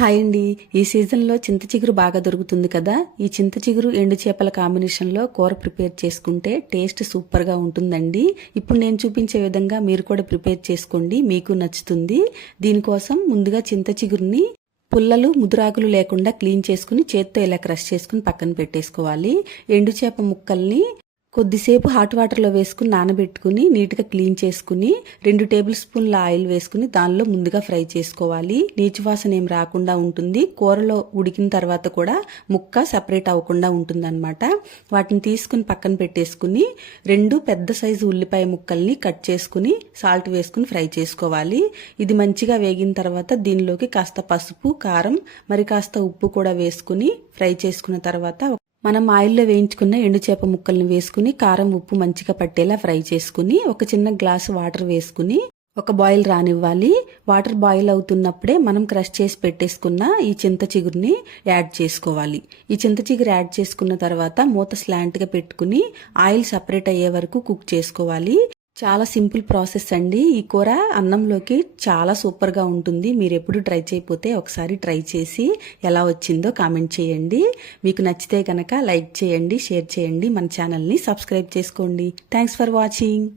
Hi అండి. ఈ సీజన్లో చింత చిగురు బాగా దొరుకుతుంది కదా. ఈ చింత చిగురు ఎండు చేపల కాంబినేషన్లో కూర ప్రిపేర్ చేసుకుంటే టేస్ట్ సూపర్గా ఉంటుందండి. ఇప్పుడు నేను చూపించే విధంగా మీరు కూడా ప్రిపేర్ చేసుకోండి, మీకు నచ్చుతుంది. దీనికోసం ముందుగా చింత చిగురుని పుల్లలు ముదురాకులు లేకుండా క్లీన్ చేసుకుని చేత్తో ఇలా క్రష్ చేసుకుని పక్కన పెట్టేసుకోవాలి. ఎండు చేప ముక్కల్ని కొద్దిసేపు హాట్ వాటర్లో వేసుకుని నానబెట్టుకుని నీట్గా క్లీన్ చేసుకుని 2 టేబుల్ స్పూన్ల ఆయిల్ వేసుకుని దానిలో ముందుగా ఫ్రై చేసుకోవాలి. నీచు వాసన ఏం రాకుండా ఉంటుంది. కూరలో ఉడికిన తర్వాత కూడా ముక్క సపరేట్ అవ్వకుండా ఉంటుందన్నమాట. వాటిని తీసుకుని పక్కన పెట్టేసుకుని 2 పెద్ద సైజు ఉల్లిపాయ ముక్కల్ని కట్ చేసుకుని సాల్ట్ వేసుకుని ఫ్రై చేసుకోవాలి. ఇది మంచిగా వేగిన తర్వాత దీనిలోకి కాస్త పసుపు, కారం, మరి కాస్త ఉప్పు కూడా వేసుకుని ఫ్రై చేసుకున్న తర్వాత మనం ఆయిల్లో వేయించుకున్న ఎండు చేప ముక్కల్ని వేసుకుని కారం ఉప్పు మంచిగా పట్టేలా ఫ్రై చేసుకుని ఒక చిన్న గ్లాసు వాటర్ వేసుకుని ఒక బాయిల్ రానివ్వాలి. వాటర్ బాయిల్ అవుతున్నప్పుడే మనం క్రష్ చేసి పెట్టేసుకున్న ఈ చింత చిగురుని యాడ్ చేసుకోవాలి. ఈ చింత చిగురు యాడ్ చేసుకున్న తర్వాత మూత స్లాంట్గా పెట్టుకుని ఆయిల్ సపరేట్ అయ్యే వరకు కుక్ చేసుకోవాలి. చాలా సింపుల్ ప్రాసెస్ అండి. ఈ కూర అన్నంలోకి చాలా సూపర్గా ఉంటుంది. మీరు ఎప్పుడు ట్రై చేయకపోతే ఒకసారి ట్రై చేసి ఎలా వచ్చిందో కామెంట్ చేయండి. మీకు నచ్చితే కనుక లైక్ చేయండి, షేర్ చేయండి, మన ఛానల్ని సబ్స్క్రైబ్ చేసుకోండి. Thanks for watching.